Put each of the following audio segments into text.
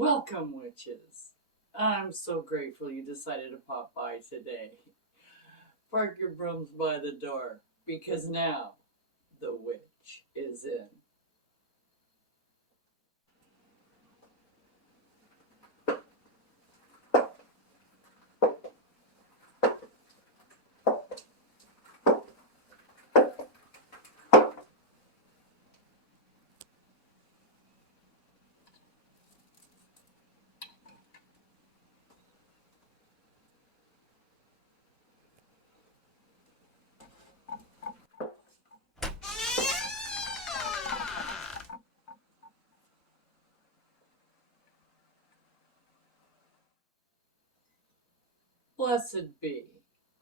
Welcome, witches. I'm so grateful you decided to pop by today. Park your brooms by the door because now the witch is in. Blessed be.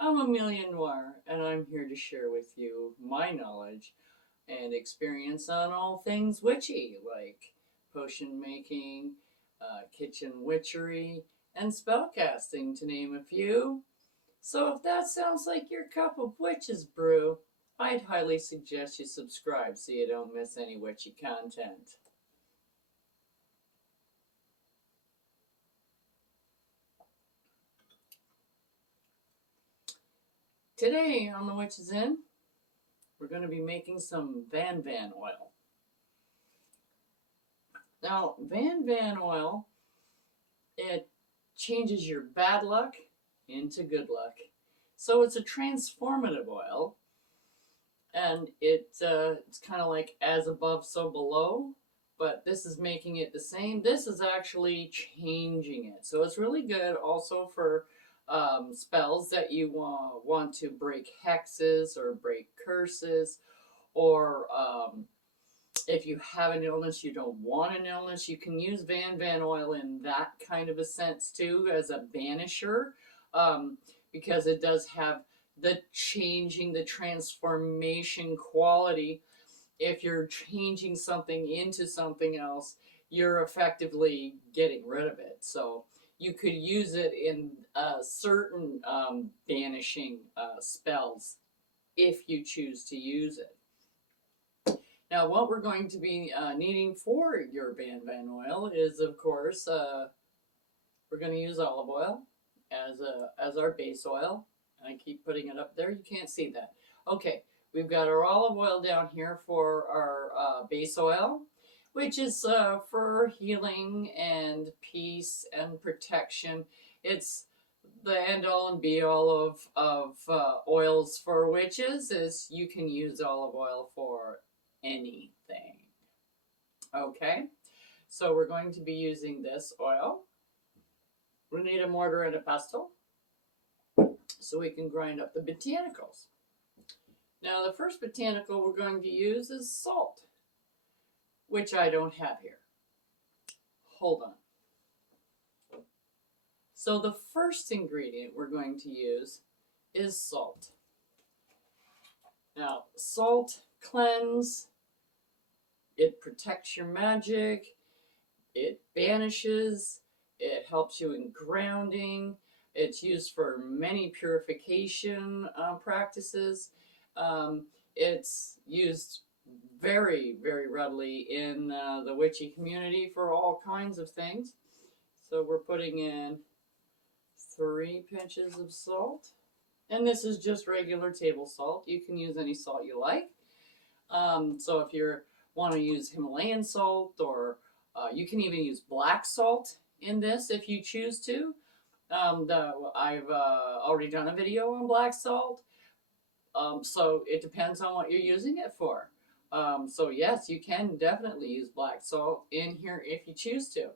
I'm Amelia Noir, and I'm here to share with you my knowledge and experience on all things witchy, like potion making, kitchen witchery, and spellcasting, to name a few. So if that sounds like your cup of witch's brew, I'd highly suggest you subscribe so you don't miss any witchy content. Today on The Witch is In, we're going to be making some Van oil. Now, Van oil, it changes your bad luck into good luck. So it's a transformative oil, and it's kind of like as above, so below, but this is making it the same. This is actually changing it. So it's really good also for spells that you want to break hexes or break curses, or if you have an illness you don't want an illness, you can use Van oil in that kind of a sense too, as a banisher, because it does have the changing, the transformation quality. If you're changing something into something else, you're effectively getting rid of it. So you could use it in certain banishing spells if you choose to use it. Now, what we're going to be needing for your Van oil is, of course, we're going to use olive oil as our base oil. I keep putting it up there. You can't see that. Okay, we've got our olive oil down here for our base oil, which is for healing and peace and protection. It's the end all and be all of oils for witches. Is you can use olive oil for anything. Okay, so we're going to be using this oil. We need a mortar and a pestle so we can grind up the botanicals. Now, the first botanical we're going to use is salt, which I don't have here. Hold on. So the first ingredient we're going to use is salt. Now, salt cleanses, it protects your magic, it banishes, it helps you in grounding. It's used for many purification practices. It's used very, very readily in the witchy community for all kinds of things. So we're putting in 3 pinches of salt. And this is just regular table salt. You can use any salt you like. So if you want to use Himalayan salt, or you can even use black salt in this if you choose to. I've already done a video on black salt. So it depends on what you're using it for. So yes, you can definitely use black salt in here if you choose to.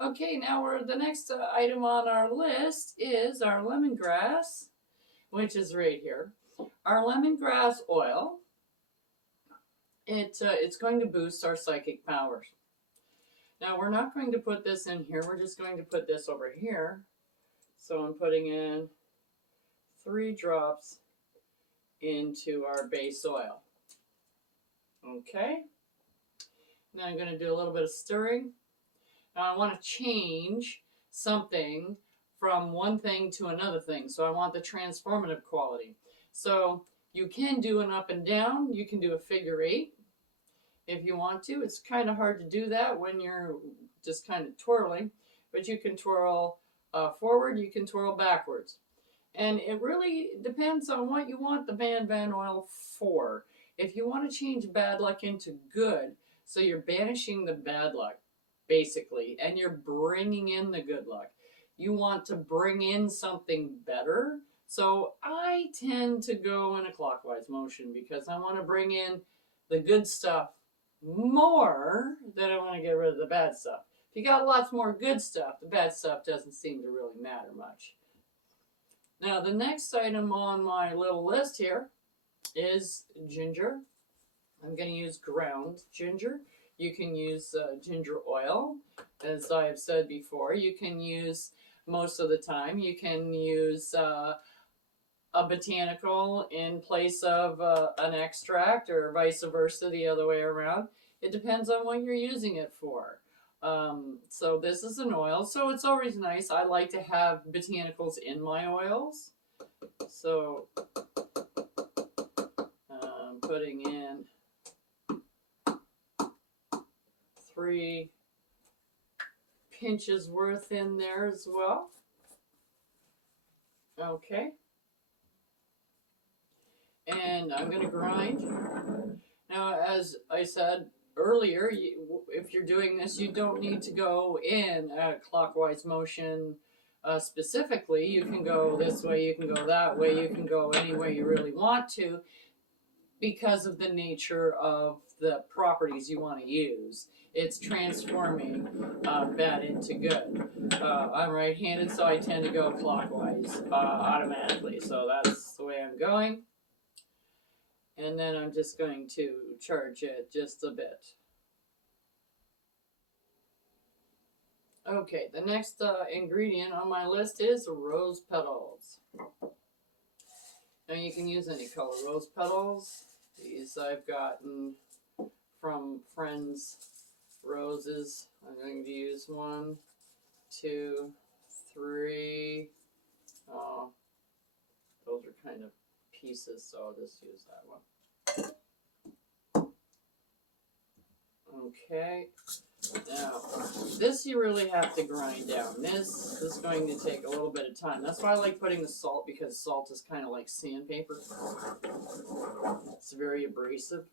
Okay, now the next item on our list is our lemongrass, which is right here. Our lemongrass oil, it's going to boost our psychic powers. Now, we're not going to put this in here. We're just going to put this over here. So I'm putting in 3 drops into our base oil. Okay. Now I'm going to do a little bit of stirring. Now I want to change something from one thing to another thing. So I want the transformative quality. So you can do an up and down. You can do a figure 8 if you want to. It's kind of hard to do that when you're just kind of twirling, but you can twirl forward, you can twirl backwards. And it really depends on what you want the Van oil for. If you want to change bad luck into good, so you're banishing the bad luck, basically, and you're bringing in the good luck. You want to bring in something better. So I tend to go in a clockwise motion because I want to bring in the good stuff more than I want to get rid of the bad stuff. If you got lots more good stuff, the bad stuff doesn't seem to really matter much. Now, the next item on my little list here is ginger. I'm going to use ground ginger. You can use ginger oil. As I have said before, you can use, most of the time, you can use a botanical in place of an extract, or vice versa, the other way around. It depends on what you're using it for. So this is an oil, so it's always nice. I like to have botanicals in my oils. So I'm putting in 3 pinches worth in there as well. Okay. And I'm going to grind. Now, as I said earlier, if you're doing this, you don't need to go in a clockwise motion specifically. You can go this way, you can go that way, you can go any way you really want to, because of the nature of the properties you want to use. It's transforming bad into good. I'm right-handed, so I tend to go clockwise automatically. So that's the way I'm going. And then I'm just going to charge it just a bit. Okay, the next ingredient on my list is rose petals. Now you can use any color rose petals. These I've gotten from Friends Roses. I'm going to use 1, 2, 3. Oh, those are kind of pieces, so I'll just use that one. Okay, now this you really have to grind down. This is going to take a little bit of time. That's why I like putting the salt, because salt is kind of like sandpaper. It's very abrasive.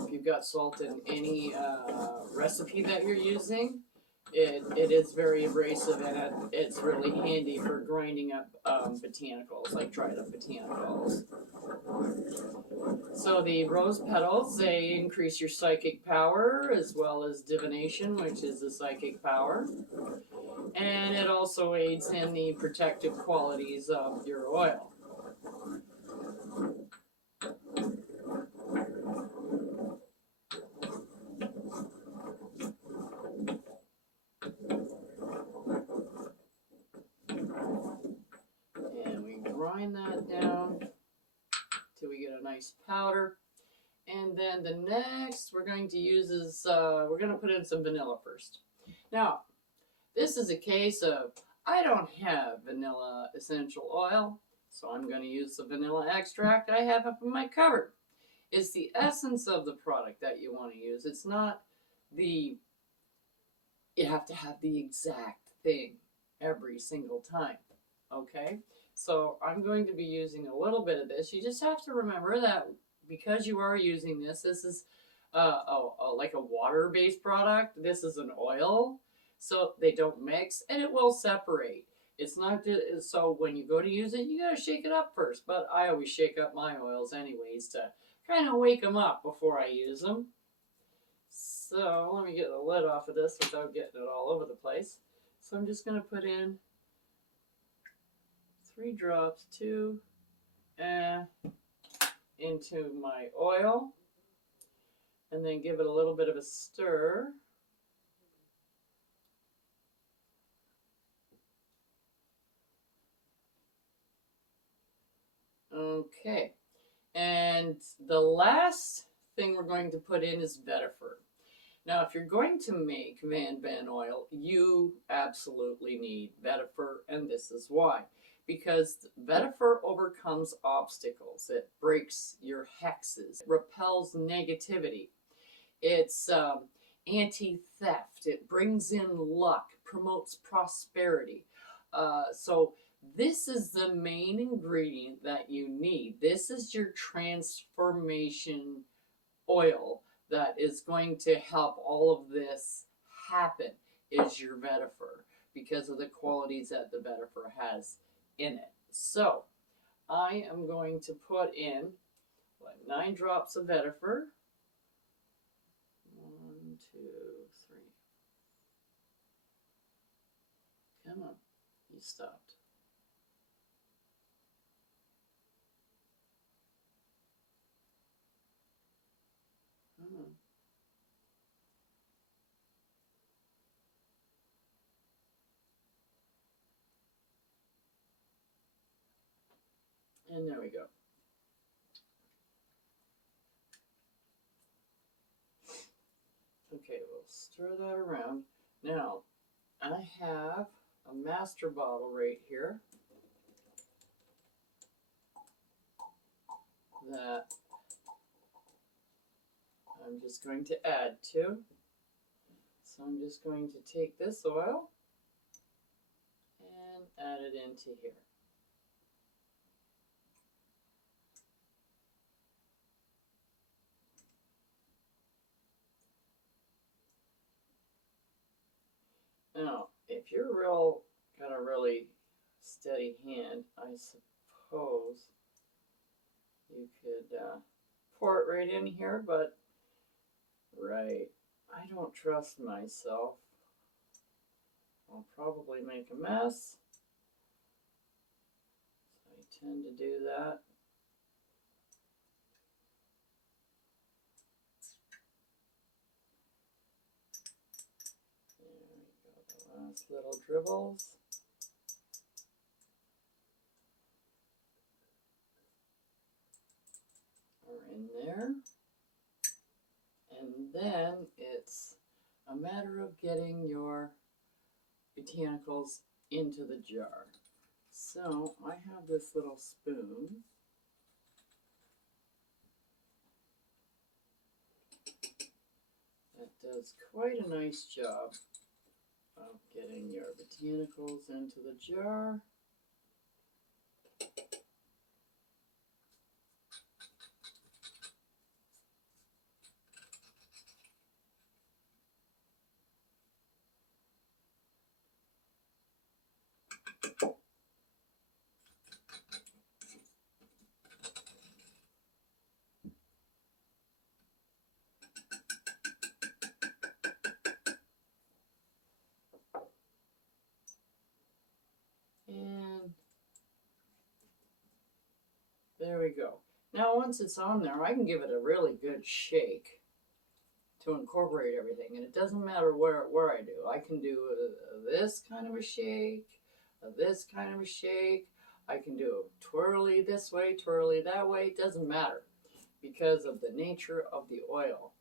If you've got salt in any recipe that you're using, it is very abrasive, and it's really handy for grinding up botanicals, like dried up botanicals. So the rose petals, they increase your psychic power as well as divination, which is the psychic power. And it also aids in the protective qualities of your oil. And we grind that down till we get a nice powder. And then the next we're going to use is, we're going to put in some vanilla first. Now, this is a case of, I don't have vanilla essential oil, so I'm going to use the vanilla extract I have up in my cupboard. It's the essence of the product that you want to use. It's not the, you have to have the exact thing every single time. Okay? So I'm going to be using a little bit of this. You just have to remember that because you are using this, this is like a water-based product. This is an oil, so they don't mix, and it will separate. It's not just, so when you go to use it, you gotta shake it up first. But I always shake up my oils anyways to kind of wake them up before I use them. So let me get the lid off of this without getting it all over the place. So I'm just gonna put in 3 drops, 2, into my oil, and then give it a little bit of a stir. Okay, and the last thing we're going to put in is vetiver. Now, if you're going to make Van oil, you absolutely need vetiver, and this is why. Because vetiver overcomes obstacles. It breaks your hexes, repels negativity. It's anti-theft. It brings in luck, promotes prosperity. So this is the main ingredient that you need. This is your transformation oil that is going to help all of this happen, is your vetiver, because of the qualities that the vetiver has in it. So I am going to put in 9 drops of vetiver. 1, 2, 3. Come on, you stopped. Come on. And there we go. Okay, we'll stir that around. Now, I have a master bottle right here that I'm just going to add to. So I'm just going to take this oil and add it into here. Now, if you're got a really steady hand, I suppose you could pour it right in here, but right, I don't trust myself. I'll probably make a mess. So I tend to do that. There we go, the last little dribbles. Are in there. And then it's a matter of getting your botanicals into the jar. So I have this little spoon. That does quite a nice job of getting your botanicals into the jar. And there we go. Now once it's on there, I can give it a really good shake to incorporate everything. And it doesn't matter where I do. I can do this kind of a shake, this kind of a shake. I can do a twirly this way, twirly that way. It doesn't matter because of the nature of the oil.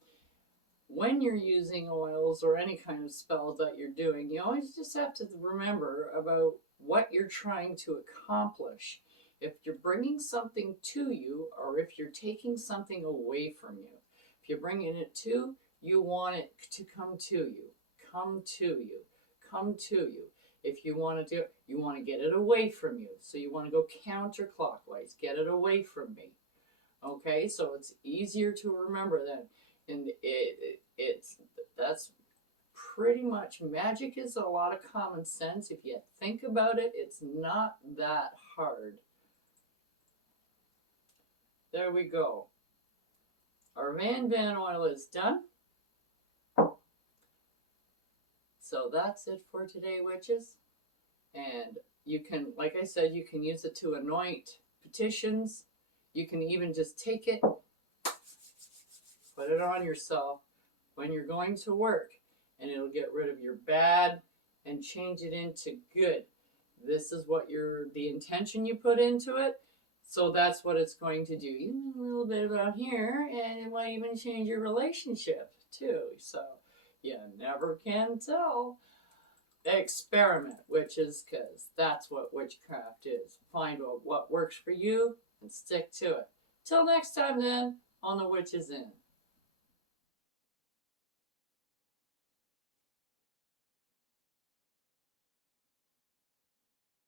When you're using oils or any kind of spells that you're doing, you always just have to remember about what you're trying to accomplish. If you're bringing something to you or if you're taking something away from you. If you're bringing it to, you want it to come to you, come to you, come to you. If you want to do it, you want to get it away from you. So you want to go counterclockwise, get it away from me. Okay, so it's easier to remember that. And that's pretty much, magic is a lot of common sense. If you think about it, it's not that hard. There we go. Our Van oil is done. So that's it for today, witches. And you can, like I said, you can use it to anoint petitions. You can even just take it, put it on yourself when you're going to work, and it'll get rid of your bad and change it into good. This is what the intention you put into it. So that's what it's going to do. Even a little bit about here, and it might even change your relationship too. So you never can tell. Experiment, witches, because that's what witchcraft is. Find out what works for you and stick to it. Till next time then, on the Witch's Inn.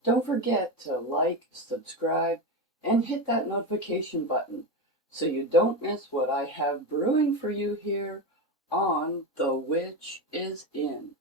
Don't forget to like, subscribe, and hit that notification button so you don't miss what I have brewing for you here on The Witch is In.